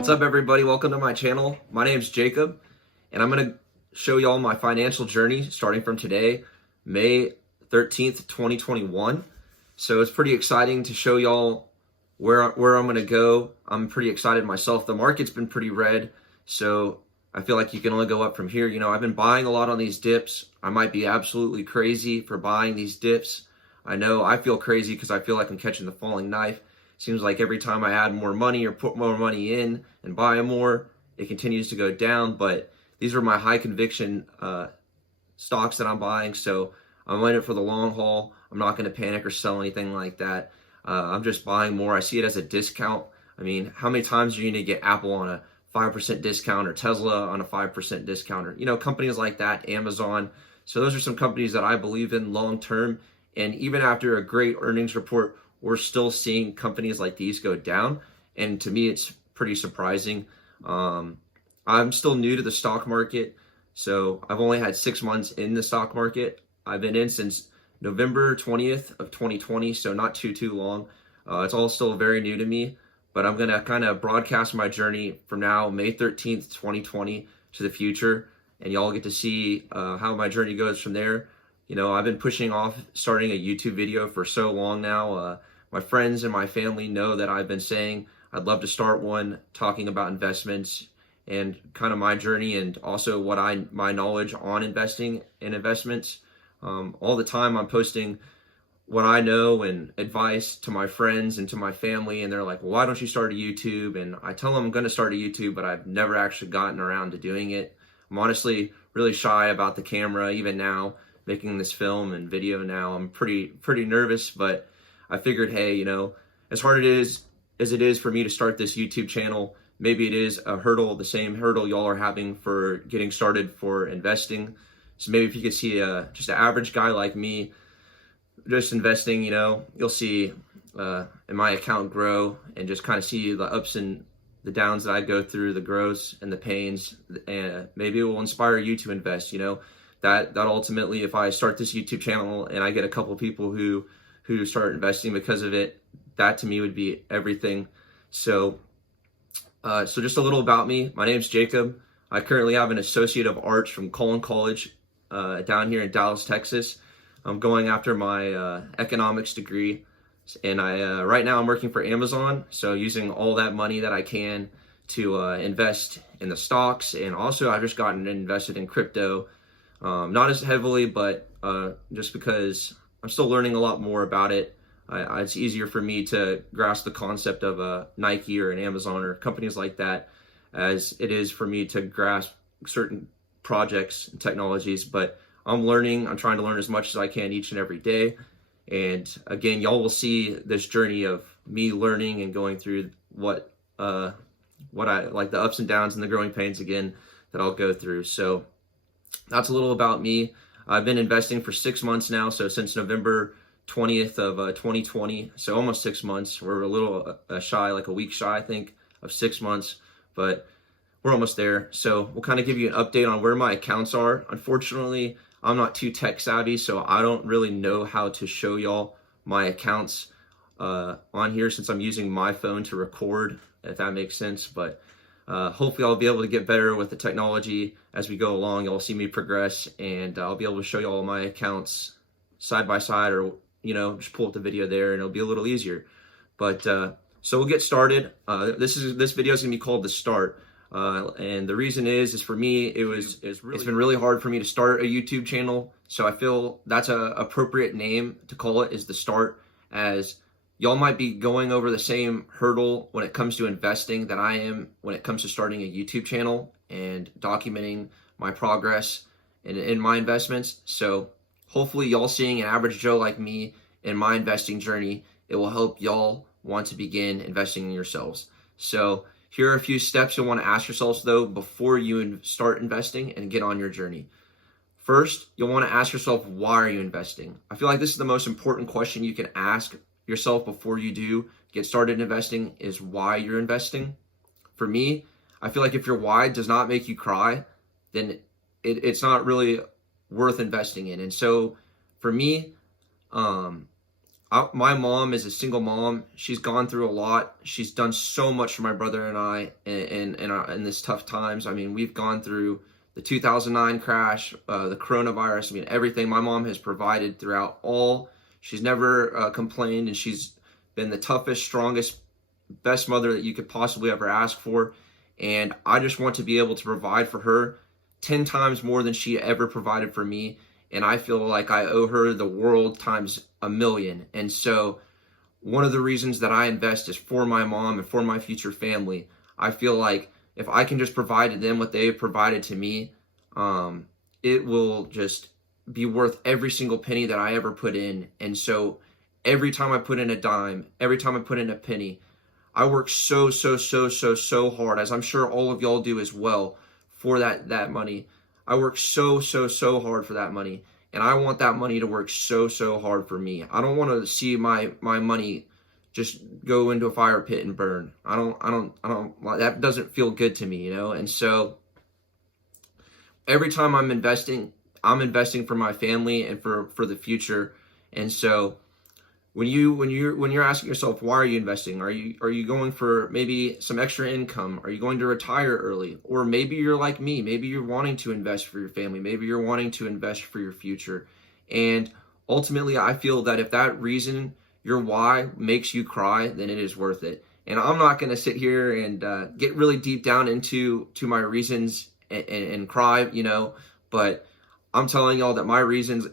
What's up, everybody? Welcome to my channel. My name is Jacob, and I'm going to show y'all my financial journey starting from today, May 13th, 2021. So it's pretty exciting to show y'all where I'm going to go. I'm pretty excited myself. The market's been pretty red, so I feel like you can only go up from here. You know, I've been buying a lot on these dips. I might be absolutely crazy for buying these dips. I know I feel crazy because I feel like I'm catching the falling knife. Seems like every time I add more money or put more money in and buy more, it continues to go down. But these are my high conviction stocks that I'm buying. So I'm in it for the long haul. I'm not going to panic or sell anything like that. I'm just buying more. I see it as a discount. I mean, how many times are you going to get Apple on a 5% discount or Tesla on a 5% discount, or, you know, companies like that, Amazon. So those are some companies that I believe in long term. And even after a great earnings report, we're still seeing companies like these go down. And to me, it's pretty surprising. I'm still new to the stock market. So I've only had 6 months in the stock market. I've been in since November 20th of 2020. So not too long. It's all still very new to me, but I'm going to kind of broadcast my journey from now, May 13th, 2020 to the future. And y'all get to see how my journey goes from there. You know, I've been pushing off starting a YouTube video for so long now. My friends and my family know that I've been saying I'd love to start one talking about investments and kind of my journey, and also my knowledge on investing and investments. All the time I'm posting what I know and advice to my friends and to my family, and they're like, well, why don't you start a YouTube? And I tell them I'm going to start a YouTube, but I've never actually gotten around to doing it. I'm honestly really shy about the camera. Even now, making this film and video now, I'm pretty nervous, but I figured, hey, you know, as hard as it is for me to start this YouTube channel, maybe it is a hurdle, the same hurdle y'all are having for getting started for investing. So maybe if you could see just an average guy like me just investing, you know, you'll see in my account grow and just kind of see the ups and the downs that I go through, the growths and the pains, and maybe it will inspire you to invest. You know, that ultimately, if I start this YouTube channel and I get a couple of people who start investing because of it, that to me would be everything. So just a little about me. My name's Jacob. I currently have an Associate of Arts from Cullen College down here in Dallas, Texas. I'm going after my economics degree, and right now I'm working for Amazon. So using all that money that I can to invest in the stocks, and also I've just gotten invested in crypto, not as heavily, but just because I'm still learning a lot more about it. It's easier for me to grasp the concept of a Nike or an Amazon or companies like that as it is for me to grasp certain projects and technologies. But I'm learning. I'm trying to learn as much as I can each and every day. And again, y'all will see this journey of me learning and going through what I like, the ups and downs and the growing pains again that I'll go through. So that's a little about me. I've been investing for 6 months now, so since November 20th of 2020, so almost 6 months. We're a little shy, like a week shy, I think, of 6 months, but we're almost there. So we'll kind of give you an update on where my accounts are. Unfortunately, I'm not too tech savvy, so I don't really know how to show y'all my accounts on here since I'm using my phone to record, if that makes sense. But hopefully I'll be able to get better with the technology as we go along. You'll see me progress, and I'll be able to show you all my accounts side by side, or, you know, just pull up the video there and it'll be a little easier. But so we'll get started. This video is gonna be called The Start. And the reason is for me, it's been really hard for me to start a YouTube channel. So I feel that's a appropriate name to call it, is The Start, as y'all might be going over the same hurdle when it comes to investing that I am when it comes to starting a YouTube channel and documenting my progress in my investments. So hopefully y'all seeing an average Joe like me in my investing journey, it will help y'all want to begin investing in yourselves. So here are a few steps you'll want to ask yourselves, though, before you start investing and get on your journey. First, you'll want to ask yourself, why are you investing? I feel like this is the most important question you can ask yourself before you do get started investing, is why you're investing. For me, I feel like if your why does not make you cry, then it's not really worth investing in. And so for me, my mom is a single mom. She's gone through a lot. She's done so much for my brother and I in this tough times. I mean, we've gone through the 2009 crash, the coronavirus. I mean, everything my mom has provided throughout all. She's never complained, and she's been the toughest, strongest, best mother that you could possibly ever ask for. And I just want to be able to provide for her 10 times more than she ever provided for me. And I feel like I owe her the world times a million. And so one of the reasons that I invest is for my mom and for my future family. I feel like if I can just provide to them what they've provided to me, it will just be worth every single penny that I ever put in. And so every time I put in a dime, every time I put in a penny, I work so hard, as I'm sure all of y'all do as well, for that money. I work so hard for that money, and I want that money to work so hard for me. I don't want to see my money just go into a fire pit and burn. I don't that doesn't feel good to me, you know? And so every time I'm investing for my family and for the future. And so when you're asking yourself, why are you investing? Are you going for maybe some extra income? Are you going to retire early? Or maybe you're like me. Maybe you're wanting to invest for your family. Maybe you're wanting to invest for your future. And ultimately, I feel that if that reason, your why, makes you cry, then it is worth it. And I'm not going to sit here and get really deep down into my reasons and cry, you know. But I'm telling y'all that my reasons,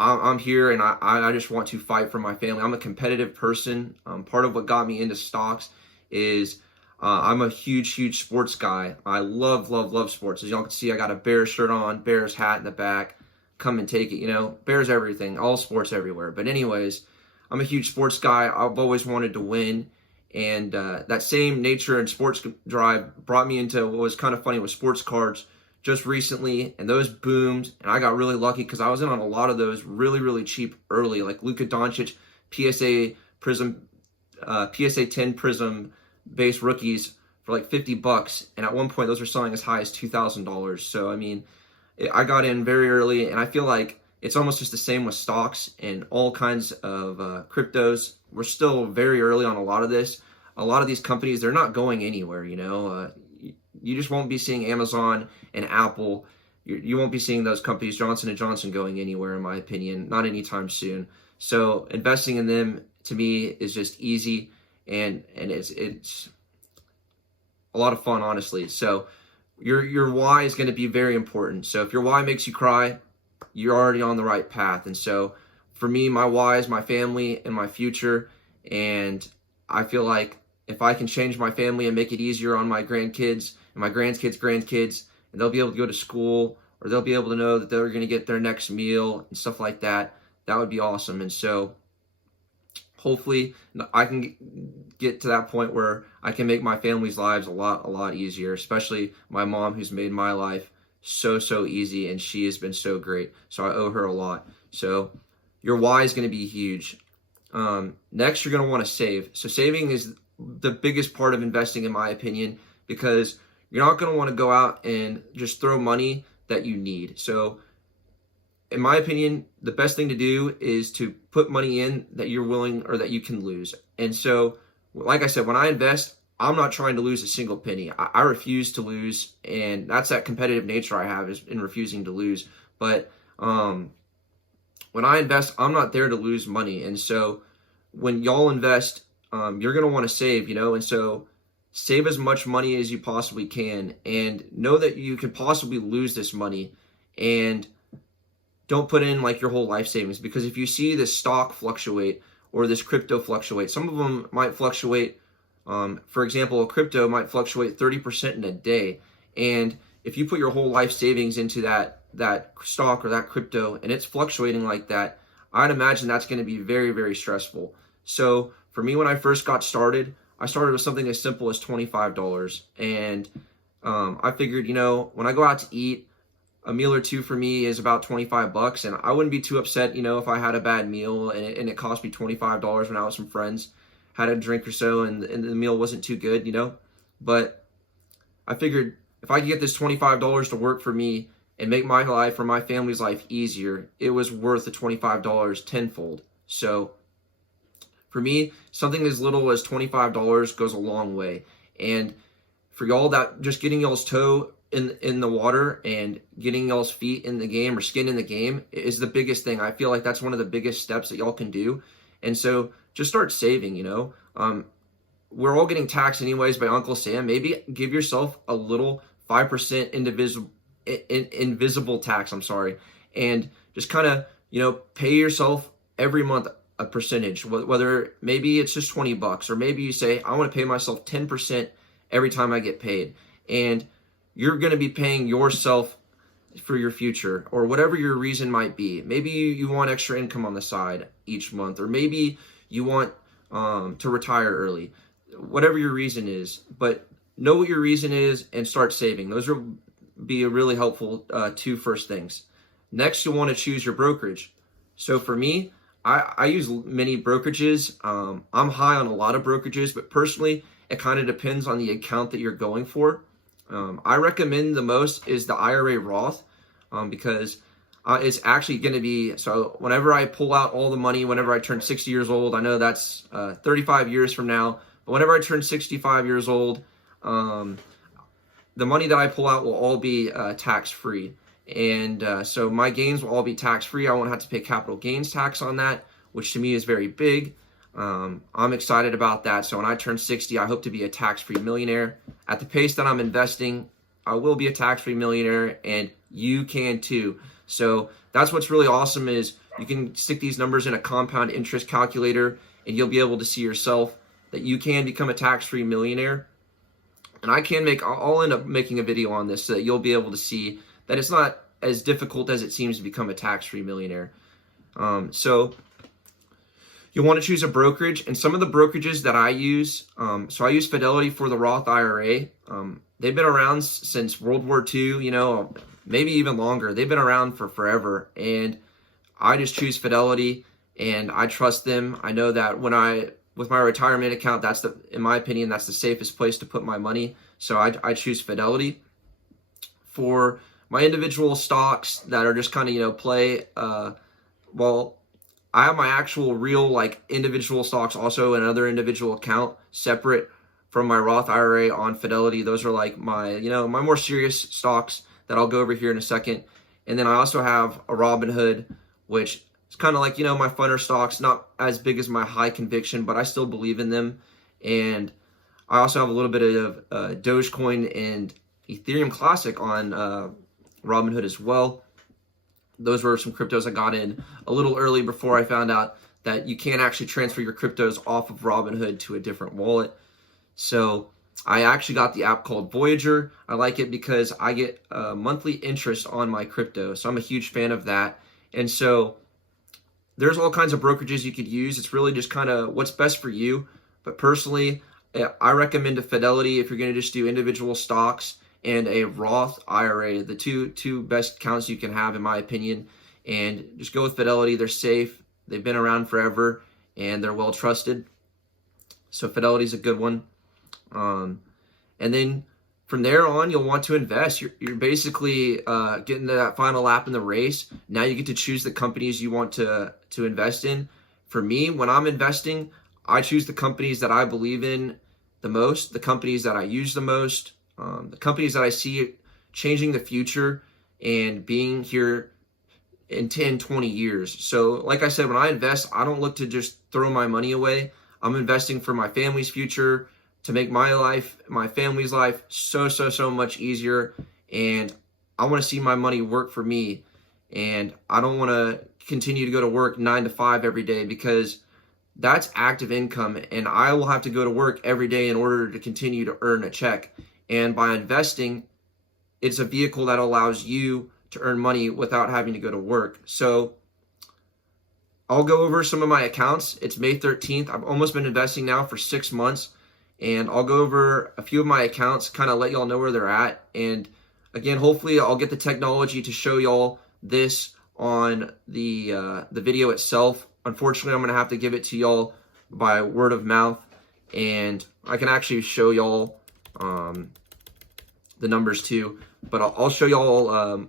I'm here, and I just want to fight for my family. I'm a competitive person. Part of what got me into stocks is I'm a huge sports guy. I love sports. As y'all can see, I got a Bears shirt on, Bears hat in the back. Come and take it, you know. Bears everything, all sports everywhere. But anyways, I'm a huge sports guy. I've always wanted to win. And that same nature and sports drive brought me into what was kind of funny with sports cards just recently, and those boomed, and I got really lucky because I was in on a lot of those really cheap early, like Luka Doncic PSA 10 Prism base rookies for like $50, and at one point those were selling as high as $2,000. So I mean, I got in very early, and I feel like it's almost just the same with stocks and all kinds of cryptos. We're still very early on a lot of this. A lot of these companies, they're not going anywhere, you know. You just won't be seeing Amazon and Apple. You won't be seeing those companies, Johnson & Johnson, going anywhere, in my opinion, not anytime soon. So investing in them, to me, is just easy, and it's a lot of fun, honestly. So your why is going to be very important. So if your why makes you cry, you're already on the right path. And so for me, my why is my family and my future, and I feel like if I can change my family and make it easier on my grandkids and my grandkids, and they'll be able to go to school, or they'll be able to know that they're going to get their next meal and stuff like that, that would be awesome. And so hopefully I can get to that point where I can make my family's lives a lot easier, especially my mom, who's made my life so easy, and she has been so great. So I owe her a lot. So your why is going to be huge. Next, you're going to want to save. So saving is the biggest part of investing, in my opinion, because you're not going to want to go out and just throw money that you need. So in my opinion, the best thing to do is to put money in that you're willing, or that you can lose. And so, like I said, when I invest, I'm not trying to lose a single penny. I refuse to lose, and that's that competitive nature I have, is in refusing to lose. But when I invest, I'm not there to lose money. And so when y'all invest, you're going to want to save, you know. And so save as much money as you possibly can, and know that you can possibly lose this money, and don't put in like your whole life savings, because if you see this stock fluctuate or this crypto fluctuate, some of them might fluctuate. For example, a crypto might fluctuate 30% in a day. And if you put your whole life savings into that stock or that crypto, and it's fluctuating like that, I'd imagine that's going to be very stressful. So for me, when I first got started, I started with something as simple as $25. And I figured, you know, when I go out to eat, a meal or two for me is about $25, and I wouldn't be too upset, you know, if I had a bad meal and it cost me $25 when I was with some friends, had a drink or so, and the meal wasn't too good, you know. But I figured if I could get this $25 to work for me and make my life or my family's life easier, it was worth the $25 tenfold. So For me, something as little as $25 goes a long way. And for y'all, that just getting y'all's toe in the water and getting y'all's feet in the game or skin in the game is the biggest thing. I feel like that's one of the biggest steps that y'all can do. And so just start saving, you know. We're all getting taxed anyways by Uncle Sam. Maybe give yourself a little 5% invisible tax, and just kind of, you know, pay yourself every month a percentage, whether maybe it's just $20, or maybe you say, I want to pay myself 10% every time I get paid. And you're going to be paying yourself for your future, or whatever your reason might be. Maybe you want extra income on the side each month, or maybe you want to retire early. Whatever your reason is, but know what your reason is and start saving. Those will be a really helpful two first things. Next, you'll want to choose your brokerage. So for me, I use many brokerages. I'm high on a lot of brokerages, but personally, it kind of depends on the account that you're going for. I recommend the most is the IRA Roth, because it's actually going to be, so whenever I pull out all the money, whenever I turn 60 years old, I know that's 35 years from now, but whenever I turn 65 years old, the money that I pull out will all be tax-free. And so my gains will all be tax-free. I won't have to pay capital gains tax on that, which to me is very big. I'm excited about that. So when I turn 60, I hope to be a tax-free millionaire. At the pace that I'm investing, I will be a tax-free millionaire, and you can too. So that's what's really awesome, is you can stick these numbers in a compound interest calculator, and you'll be able to see yourself that you can become a tax-free millionaire. And I'll end up making a video on this so that you'll be able to see that it's not as difficult as it seems to become a tax-free millionaire. So you'll want to choose a brokerage, and some of the brokerages that I use, so I use Fidelity for the Roth IRA. They've been around since World War II, you know, maybe even longer. They've been around for forever, and I just choose Fidelity, and I trust them. I know that with my retirement account, in my opinion, that's the safest place to put my money. So I choose Fidelity. For my individual stocks that are just kind of, you know, play, well, I have my actual real, like, individual stocks also in another individual account separate from my Roth IRA on Fidelity. Those are like my, you know, my more serious stocks that I'll go over here in a second. And then I also have a Robinhood, which is kind of like, you know, my funner stocks, not as big as my high conviction, but I still believe in them. And I also have a little bit of Dogecoin and Ethereum Classic on Robinhood as well. Those were some cryptos I got in a little early before I found out that you can't actually transfer your cryptos off of Robinhood to a different wallet. So I actually got the app called Voyager. I like it because I get monthly interest on my crypto. So I'm a huge fan of that. And so there's all kinds of brokerages you could use. It's really just kind of what's best for you. But personally, I recommend a Fidelity if you're going to just do individual stocks, and a Roth IRA, the two best accounts you can have, in my opinion. And just go with Fidelity. They're safe. They've been around forever, and they're well trusted. So Fidelity's a good one. And then from there on, you'll want to invest. You're basically getting to that final lap in the race. Now you get to choose the companies you want to invest in. For me, when I'm investing, I choose the companies that I believe in the most, the companies that I use the most, the companies that I see changing the future and being here in 10, 20 years. So like I said, when I invest, I don't look to just throw my money away. I'm investing for my family's future, to make my life, my family's life so much easier. And I want to see my money work for me. And I don't want to continue to go to work 9 to 5 every day, because that's active income. And I will have to go to work every day in order to continue to earn a check. And by investing, it's a vehicle that allows you to earn money without having to go to work. So I'll go over some of my accounts. It's May 13th. I've almost been investing now for 6 months. And I'll go over a few of my accounts, kind of let y'all know where they're at. And again, hopefully I'll get the technology to show y'all this on the video itself. Unfortunately, I'm going to have to give it to y'all by word of mouth. And I can actually show y'all the numbers too, but I'll show y'all, or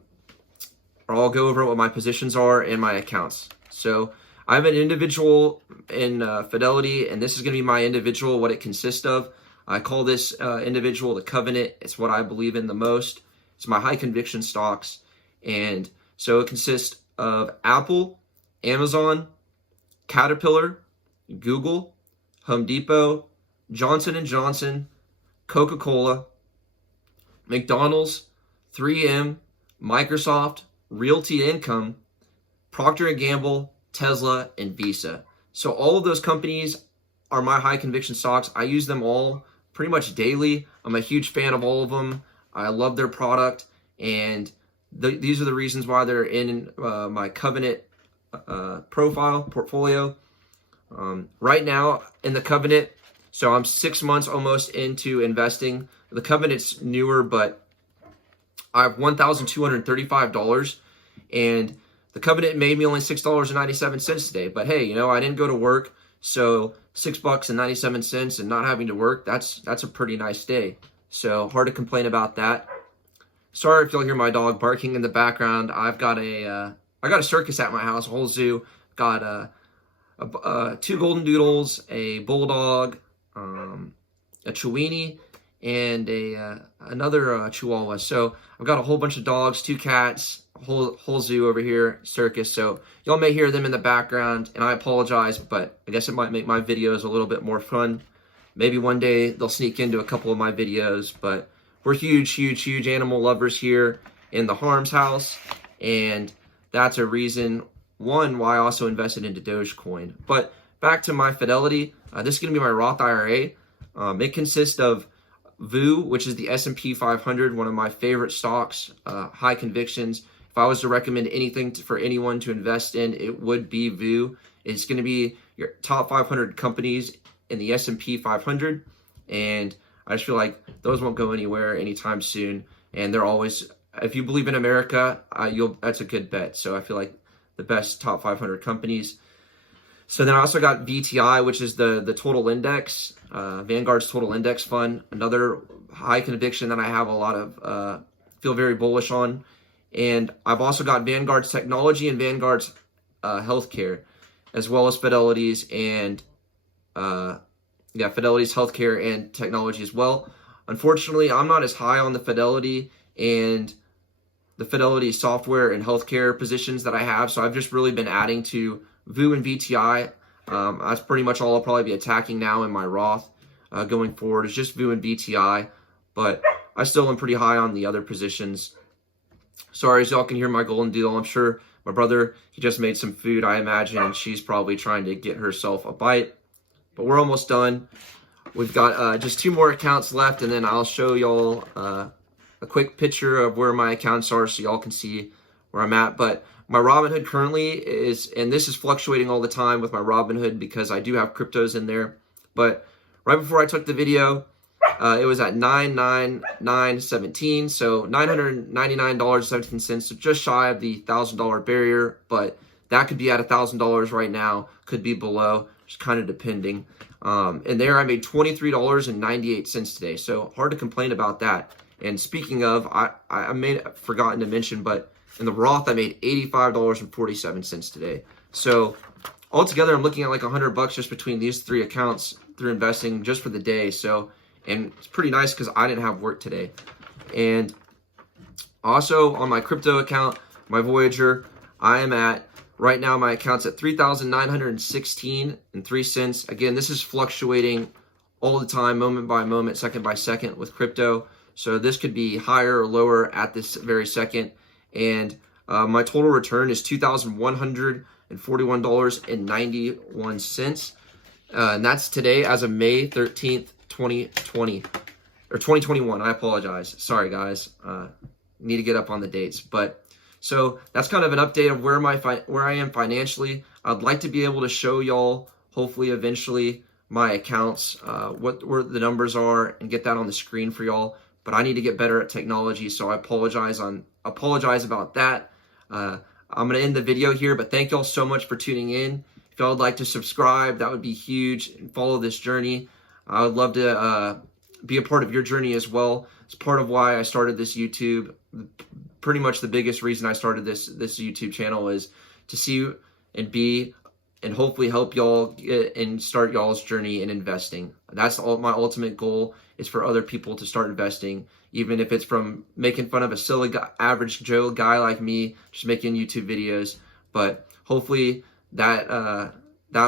I'll go over what my positions are and my accounts. So I have an individual in Fidelity, and this is going to be my individual, what it consists of. I call this individual the Covenant. It's what I believe in the most. It's my high conviction stocks. And so it consists of Apple, Amazon, Caterpillar, Google, Home Depot, Johnson & Johnson, Coca-Cola, McDonald's, 3M, Microsoft, Realty Income, Procter & Gamble, Tesla, and Visa. So all of those companies are my high conviction stocks. I use them all pretty much daily. I'm a huge fan of all of them. I love their product, and these are the reasons why they're in my Covenant portfolio. Right now in the Covenant, so I'm 6 months almost into investing. The Covenant's newer, but I have $1,235, and the Covenant made me only $6.97 today. But hey, you know, I didn't go to work, so $6.97 and not having to work, that's a pretty nice day. So hard to complain about that. Sorry if you'll hear my dog barking in the background. I've got I got a circus at my house, a whole zoo. Got 2 golden doodles, a bulldog, a Chiweenie, and another Chihuahua. So I've got a whole bunch of dogs, 2 cats, whole zoo over here, circus. So y'all may hear them in the background, and I apologize, but I guess it might make my videos a little bit more fun. Maybe one day they'll sneak into a couple of my videos, but we're huge animal lovers here in the Harms house, and that's a reason, one, why I also invested into Dogecoin. But back to my Fidelity, this is going to be my Roth IRA. It consists of VU, which is the S&P 500, one of my favorite stocks, high convictions. If I was to recommend anything for anyone to invest in, it would be VU. It's going to be your top 500 companies in the S&P 500, and I just feel like those won't go anywhere anytime soon, and they're always, if you believe in America, that's a good bet. So I feel like the best top 500 companies. So then I also got VTI, which is the total index, Vanguard's total index fund, another high conviction that I have a lot of, feel very bullish on. And I've also got Vanguard's technology and Vanguard's healthcare, as well as Fidelity's and Fidelity's healthcare and technology as well. Unfortunately, I'm not as high on the Fidelity and the Fidelity software and healthcare positions that I have, so I've just really been adding to VU and VTI. That's pretty much all I'll probably be attacking now in my Roth going forward, is just VU and VTI, but I still am pretty high on the other positions. Sorry, as y'all can hear my golden doodle, I'm sure my brother, he just made some food, I imagine, and she's probably trying to get herself a bite. But we're almost done. We've got just 2 more accounts left, and then I'll show y'all a quick picture of where my accounts are so y'all can see where I'm at. But my Robinhood currently is, and this is fluctuating all the time with my Robinhood because I do have cryptos in there. But right before I took the video, it was at $999.17, so $999.17, so just shy of the $1,000 barrier. But that could be at $1,000 right now, could be below, just kind of depending. And there I made $23.98 today, so hard to complain about that. And speaking of, I may have forgotten to mention, but in the Roth I made $85.47 today. So altogether I'm looking at like $100 just between these 3 accounts through investing just for the day. So, and it's pretty nice because I didn't have work today. And also on my crypto account, my Voyager, I am at, right now my account's at $3,916.03. Again, this is fluctuating all the time, moment by moment, second by second with crypto. So this could be higher or lower at this very second. And my total return is $2,141.91. And that's today as of May 13th, 2020. Or 2021, I apologize. Sorry, guys. Need to get up on the dates. But so that's kind of an update of where I am financially. I'd like to be able to show y'all, hopefully eventually, my accounts, where the numbers are, and get that on the screen for y'all. But I need to get better at technology, so I apologize about that. I'm gonna end the video here, but thank y'all so much for tuning in. If y'all would like to subscribe, that would be huge, and follow this journey. I would love to be a part of your journey as well. It's part of why I started this YouTube. Pretty much the biggest reason I started this YouTube channel is to see and be and hopefully help y'all get and start y'all's journey in investing. That's all. My ultimate goal is for other people to start investing, even if it's from making fun of a silly guy, average Joe guy like me, just making YouTube videos. But hopefully that'll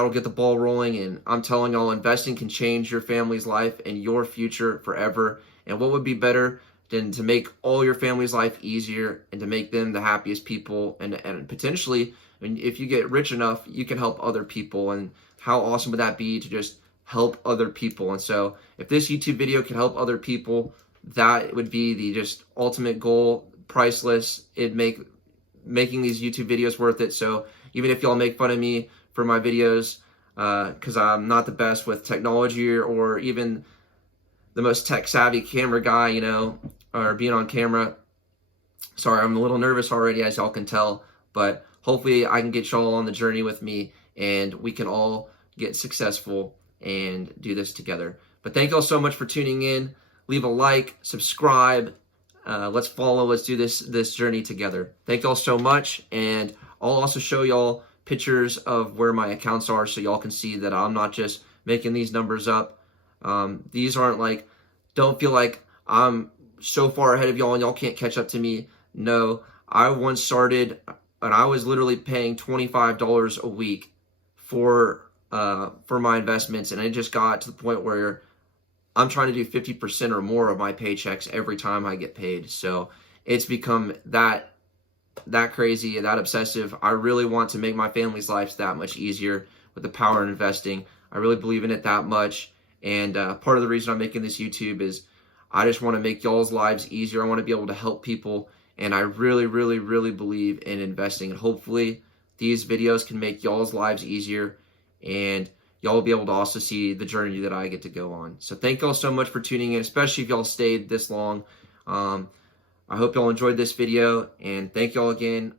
get the ball rolling. And I'm telling y'all, investing can change your family's life and your future forever. And what would be better than to make all your family's life easier and to make them the happiest people, and potentially, and if you get rich enough, you can help other people. And how awesome would that be to just help other people? And so if this YouTube video can help other people, that would be the just ultimate goal, priceless. It'd make making these YouTube videos worth it. So even if y'all make fun of me for my videos, because I'm not the best with technology or even the most tech savvy camera guy, you know, or being on camera. Sorry, I'm a little nervous already, as y'all can tell, but hopefully I can get y'all on the journey with me and we can all get successful and do this together. But thank y'all so much for tuning in. Leave a like, subscribe. Let's follow. Let's do this journey together. Thank y'all so much. And I'll also show y'all pictures of where my accounts are so y'all can see that I'm not just making these numbers up. These aren't like, don't feel like I'm so far ahead of y'all and y'all can't catch up to me. No, I once started and I was literally paying $25 a week for my investments, and it just got to the point where I'm trying to do 50% or more of my paychecks every time I get paid. So it's become that crazy and that obsessive. I really want to make my family's lives that much easier with the power of investing. I really believe in it that much. And part of the reason I'm making this YouTube is I just want to make y'all's lives easier. I want to be able to help people. And I really, really, really believe in investing. And hopefully these videos can make y'all's lives easier. And y'all will be able to also see the journey that I get to go on. So thank y'all so much for tuning in, especially if y'all stayed this long. I hope y'all enjoyed this video. And thank y'all again.